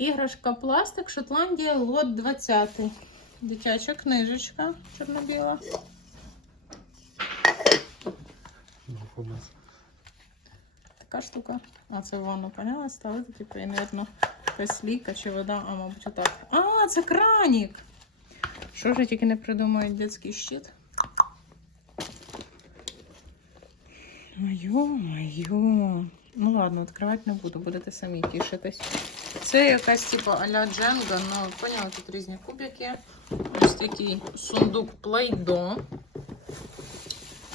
Іграшка пластик, Шотландія, лот 20. Дитяча книжечка чорно-біла. Така штука. А, це ванну, поняла? Ставити, типу, і, мабуть, якась ліка чи вода, а, мабуть, отак. А, це кранік! Що ж я тільки не придумають дитячий щит? Ой-ой-ой. Ну ладно, відкривати не буду, будете самі тішитись. Це якась типу а-ля Дженга, ну поняла, тут різні кубики. Ось такий сундук Play-Doh.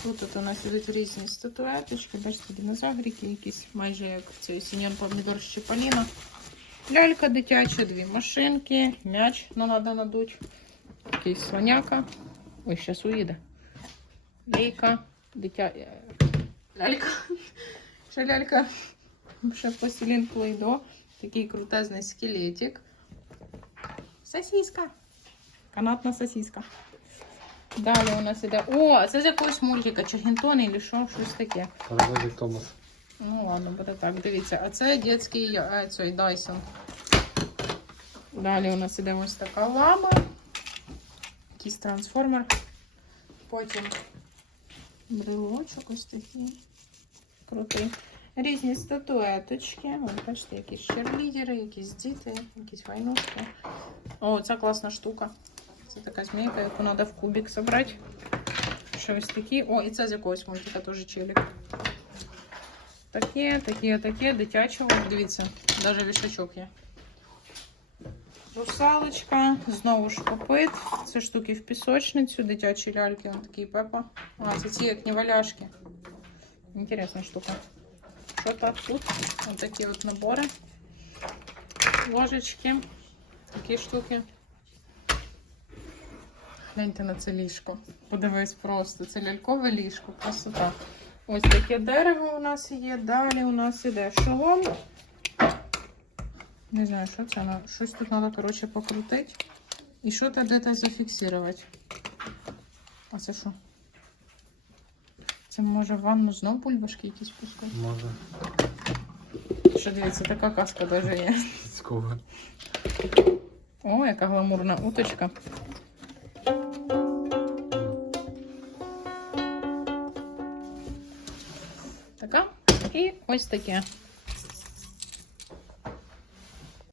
Тут от у нас ідуть різні статуеточки, бачите, динозаврики якісь, майже як цей сіньор помідор з Чіполіна. Лялька дитяча, дві машинки, м'яч ну, надо надуть. Якийсь слоняка. Ой, зараз уїде. Лейка, дитя... Лялька. Ще лялька. Ще пластилін Плейдо. Такий крутезний скелетик. Сосиска. Канатна сосиска. Далі у нас іде. О, це з якогось мультика, чи гінтони, чи що, щось таке. Томас. Ну ладно, буде так. Дивіться, а це дитячий е, цей Dyson. Далі у нас іде ось така лама. Якийсь трансформер. Потім брелочок ось такий. Крутий. Різні статуеточки. Ось, бачите, якісь черлідери, якісь діти, якісь войнушки. О, це класна штука. Це така змійка, яку треба в кубик зібрати. Ще ось такі. О, і це з якогось мультика теж челік. Таке, таке, таке, дитячого. Дивіться, навіть вішачок є. Русалочка, знову ж попит. Це штуки в пісочницю, дитячі ляльки, он такий пепа. А, це ці як неваляшки. Інтересна штука. Що так тут? Ось такі от набори. Ложечки. Такі штуки. Гляньте на це ліжко. Подивись просто. Це лялькове ліжко. Красота. Ось таке дерево у нас є. Далі у нас іде шолом. Не знаю, що це. але Щось тут треба, коротше, покрутити. І що то десь зафіксувати. А це що? Це може в ванну знов бульбашки якісь пускати? Може. Що дивіться, така казка даже є. Цікаво. О, яка гламурна уточка. Така. І ось таке.